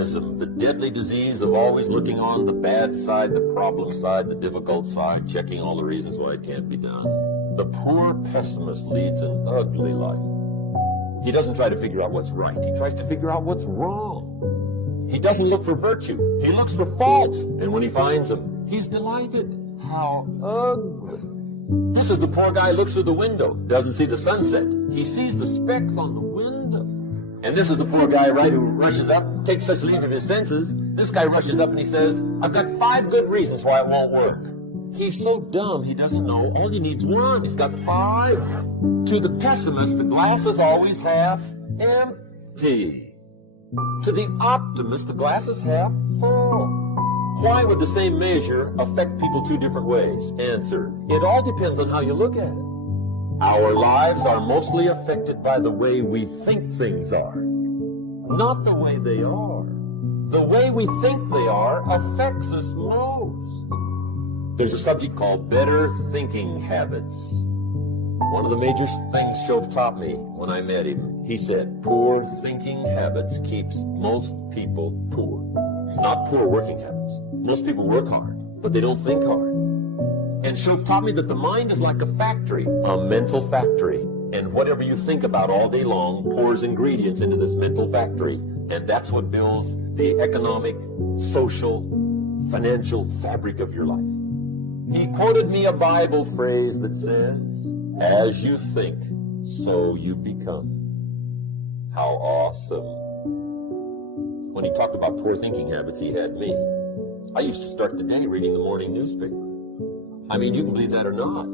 pessimism, the deadly disease of always looking on the bad side, the problem side, the difficult side, checking all the reasons why it can't be done. The poor pessimist leads an ugly life. He doesn't try to figure out what's right. He tries to figure out what's wrong. He doesn't look for virtue. He looks for faults. And when he finds them, he's delighted. How ugly. This is the poor guy who looks through the window, doesn't see the sunset. He sees the specks on the window. And this is the poor guy, right, who rushes up, takes such leave of his senses. This guy rushes up and he says, I've got 5 good reasons why it won't work. He's so dumb he doesn't know. All he needs 1. He's got 5. To the pessimist, the glass is always half empty. To the optimist, the glass is half full. Why would the same measure affect people 2 different ways? Answer, it all depends on how you look at it. Our lives are mostly affected by the way we think things are, not the way they are. The way we think they are affects us most. There's a subject called better thinking habits. One of the major things Shoaff taught me when I met him, he said, poor thinking habits keeps most people poor. Not poor working habits. Most people work hard, but they don't think hard. And Shoaff taught me that the mind is like a factory, a mental factory. And whatever you think about all day long pours ingredients into this mental factory. And that's what builds the economic, social, financial fabric of your life. He quoted me a Bible phrase that says, as you think, so you become. How awesome. When he talked about poor thinking habits, he had me. I used to start the day reading the morning newspaper. I mean, you can believe that or not.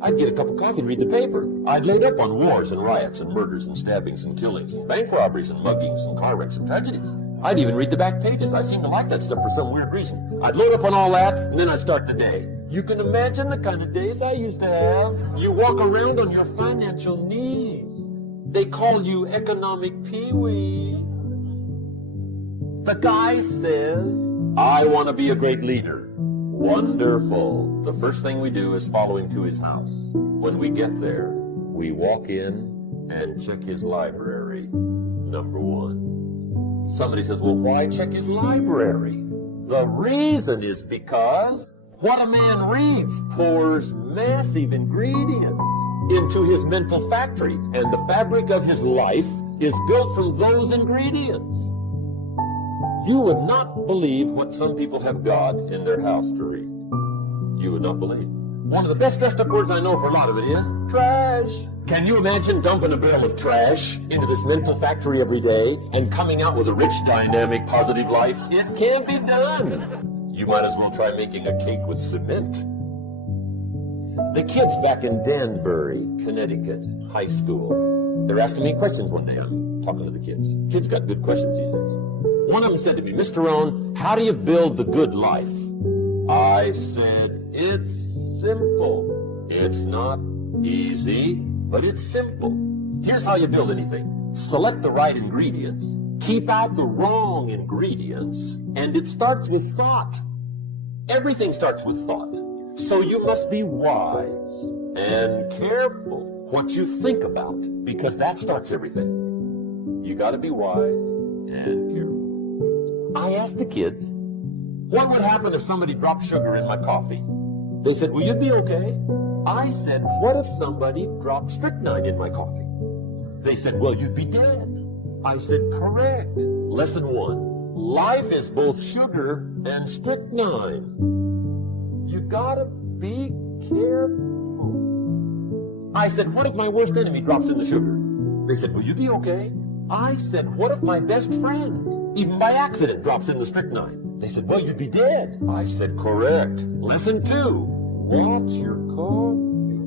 I'd get a cup of coffee and read the paper. I'd laid up on wars and riots and murders and stabbings and killings and bank robberies and muggings and car wrecks and tragedies. I'd even read the back pages. I seem to like that stuff for some weird reason. I'd load up on all that, and then I'd start the day. You can imagine the kind of days I used to have. You walk around on your financial knees. They call you economic peewee. The guy says, I want to be a great leader. Wonderful. The first thing we do is follow him to his house. When we get there, we walk in and check his library. Number 1. Somebody says, well, why check his library? The reason is because what a man reads pours massive ingredients into his mental factory, and the fabric of his life is built from those ingredients. You would not believe what some people have got in their house to read. You would not believe. One of the best dressed up words I know for a lot of it is trash. Can you imagine dumping a barrel of trash into this mental factory every day and coming out with a rich, dynamic, positive life? It can be done. You might as well try making a cake with cement. The kids back in Danbury, Connecticut, high school, they're asking me questions one day. I'm talking to the kids. Kids got good questions these days. One of them said to me, Mr. Rohn, how do you build the good life? I said, it's simple. It's not easy, but it's simple. Here's how you build anything. Select the right ingredients, keep out the wrong ingredients, and it starts with thought. Everything starts with thought. So you must be wise and careful what you think about, because that starts everything. You got to be wise and careful. I asked the kids, what would happen if somebody dropped sugar in my coffee? They said, well, you'd be okay. I said, what if somebody dropped strychnine in my coffee? They said, well, you'd be dead. I said, correct. Lesson 1. Life is both sugar and strychnine. You gotta be careful. I said, what if my worst enemy drops in the sugar? They said, will you be okay? I said, what if my best friend, even by accident, drops in the strychnine? They said, well, you'd be dead. I said, correct. Lesson 2, watch your coffee.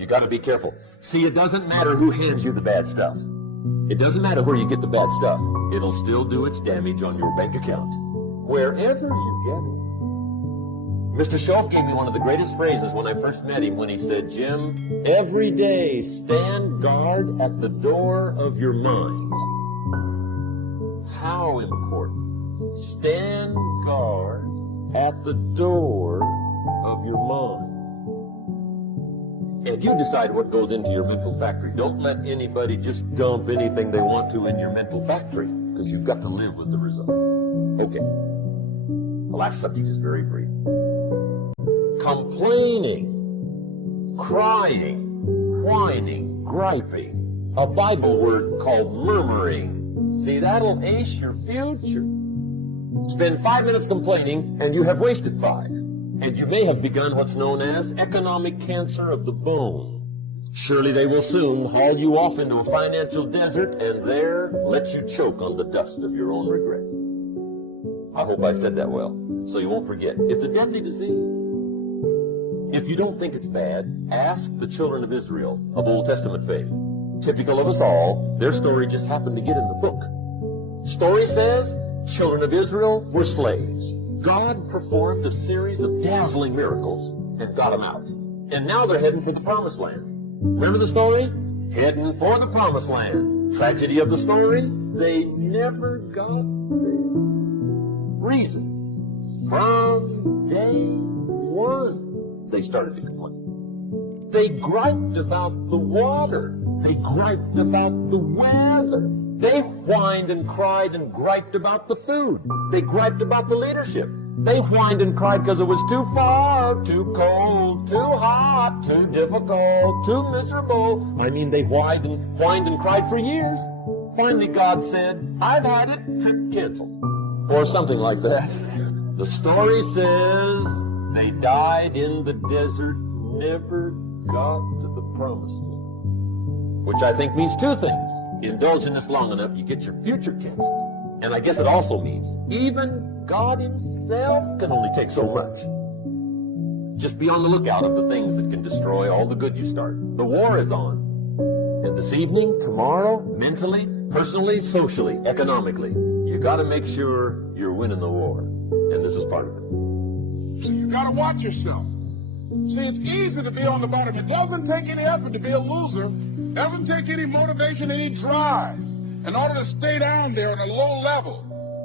You got to be careful. See, it doesn't matter who hands you the bad stuff. It doesn't matter where you get the bad stuff. It'll still do its damage on your bank account, wherever you get it. Mr. Shoaff gave me one of the greatest phrases when I first met him when he said, Jim, every day stand guard at the door of your mind. How important. Stand guard at the door of your mind. And you decide what goes into your mental factory. Don't let anybody just dump anything they want to in your mental factory. because you've got to live with the result. Okay. The last subject is very brief. Complaining, crying, whining, griping. A Bible word called murmuring. See, that'll ace your future. Spend 5 minutes complaining, and you have wasted 5. And you may have begun what's known as economic cancer of the bone. Surely they will soon haul you off into a financial desert and there let you choke on the dust of your own regret. I hope I said that well, so you won't forget. It's a deadly disease. If you don't think it's bad, ask the children of Israel of Old Testament fame. Typical of us all, their story just happened to get in the book. Story says, children of Israel were slaves. God performed a series of dazzling miracles and got them out. And now they're heading for the promised land. Remember the story? Heading for the promised land. Tragedy of the story? They never got there. Reason. From day one, they started to complain. They griped about the water. They griped about the weather. They whined and cried and griped about the food. They griped about the leadership. They whined and cried because it was too far, too cold, too hot, too difficult, too miserable. I mean, they whined and cried for years. Finally, God said, I've had it, trip canceled. Or something like that. The story says they died in the desert, never got to the promised land. Which I think means 2 things. Indulge in this long enough, you get your future canceled. And I guess it also means even God himself can only take so much. Just be on the lookout of the things that can destroy all the good you start. The war is on. And this evening, tomorrow, mentally, personally, socially, economically, you got to make sure you're winning the war. And this is part of it. So you got to watch yourself. See, it's easy to be on the bottom. It doesn't take any effort to be a loser. It doesn't take any motivation, any drive in order to stay down there on a low level.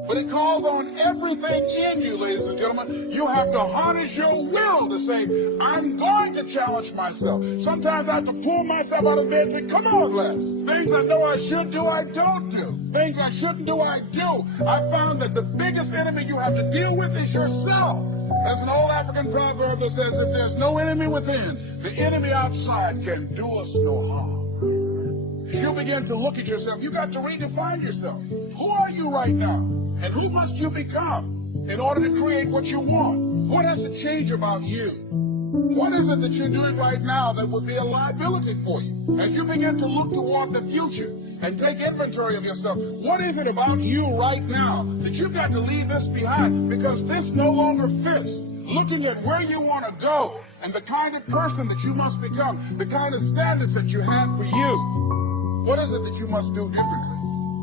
But it calls on everything in you, ladies and gentlemen. You have to harness your will to say, I'm going to challenge myself. Sometimes I have to pull myself out of bed and say, come on, Les. Things I know I should do, I don't do. Things I shouldn't do, I do. I found that the biggest enemy you have to deal with is yourself. There's an old African proverb that says, if there's no enemy within, the enemy outside can do us no harm. As you begin to look at yourself, you got to redefine yourself. Who are you right now? And who must you become in order to create what you want? What has to change about you? What is it that you're doing right now that would be a liability for you? As you begin to look toward the future and take inventory of yourself, what is it about you right now that you've got to leave this behind because this no longer fits? Looking at where you want to go and the kind of person that you must become, the kind of standards that you have for you. What is it that you must do differently?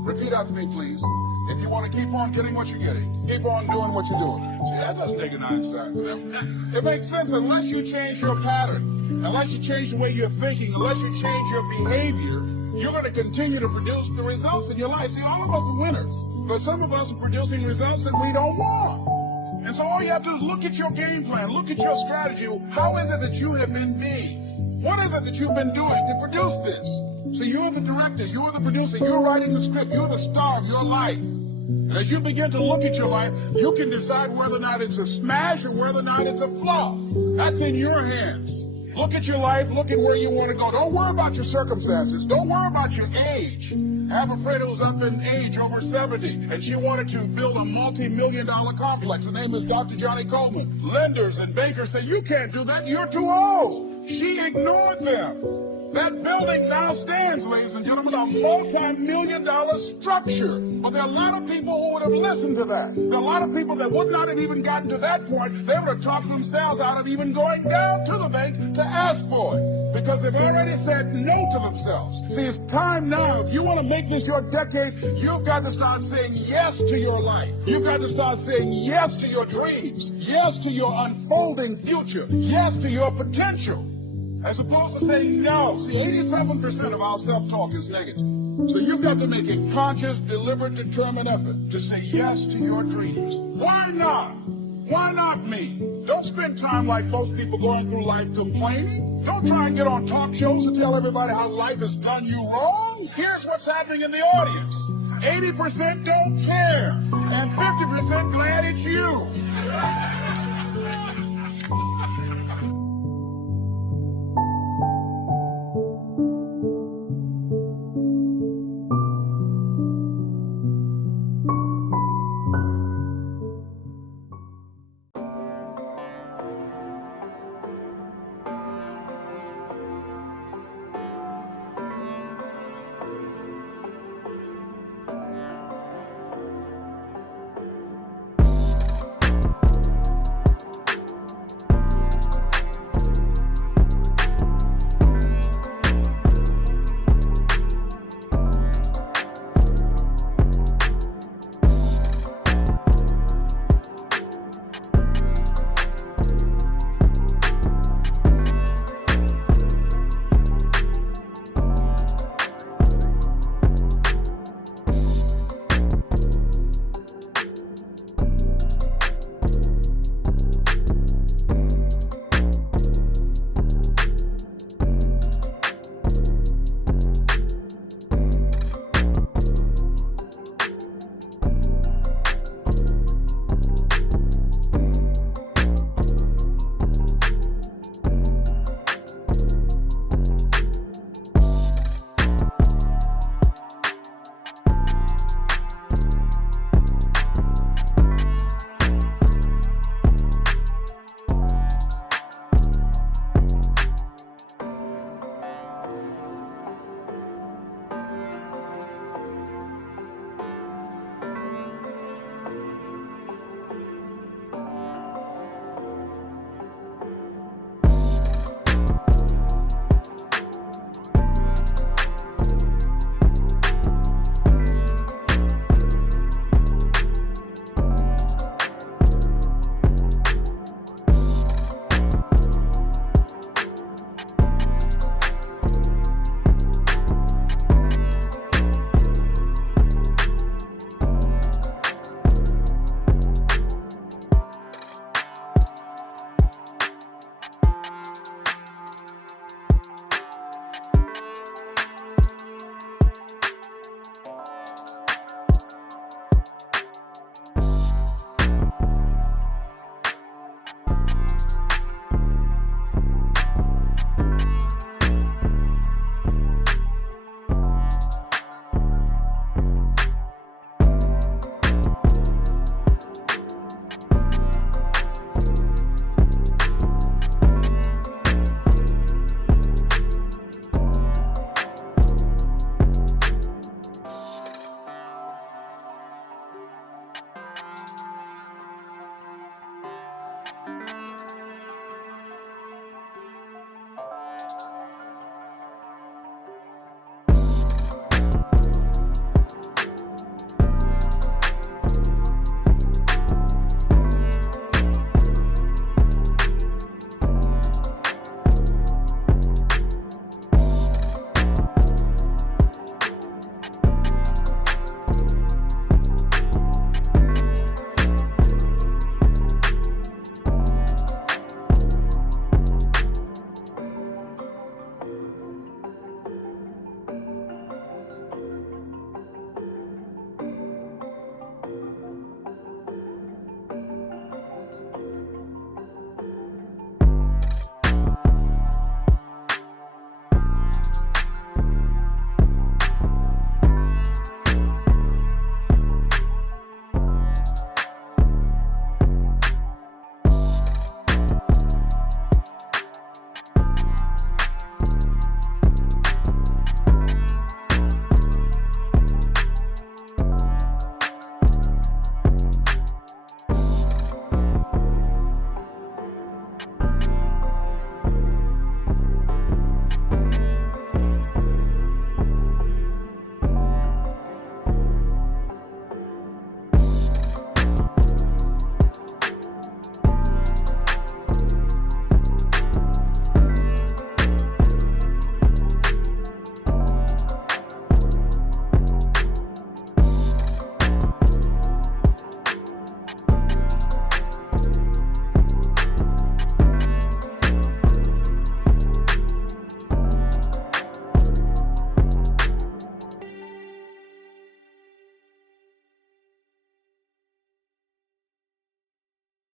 Repeat out to me, please. If you want to keep on getting what you're getting, keep on doing what you're doing. See, that doesn't make a nonsense for them. It makes sense unless you change your pattern, unless you change the way you're thinking, unless you change your behavior, you're going to continue to produce the results in your life. See, all of us are winners, but some of us are producing results that we don't want. And so all you have to do is look at your game plan, look at your strategy. How is it that you have been made? What is it that you've been doing to produce this? So you're the director, you're the producer, you're writing the script, you're the star of your life. And as you begin to look at your life, you can decide whether or not it's a smash or whether or not it's a flop. That's in your hands. Look at your life, look at where you want to go. Don't worry about your circumstances. Don't worry about your age. I have a friend who's up in age, over 70, and she wanted to build a multi-million-dollar complex. Her name is Dr. Johnny Coleman. Lenders and bankers say, you can't do that, you're too old. She ignored them. That building now stands, ladies and gentlemen, a multi-million-dollar structure. But there are a lot of people who would have listened to that. There are a lot of people that would not have even gotten to that point. They would have talked themselves out of even going down to the bank to ask for it, because they've already said no to themselves. See, it's time now. If you want to make this your decade, you've got to start saying yes to your life. You've got to start saying yes to your dreams, yes to your unfolding future, yes to your potential, as opposed to saying no. See, 87% of our self-talk is negative. So you've got to make a conscious, deliberate, determined effort to say yes to your dreams. Why not? Why not me? Don't spend time like most people going through life complaining. Don't try and get on talk shows and tell everybody how life has done you wrong. Here's what's happening in the audience. 80% don't care, and 50% glad it's you.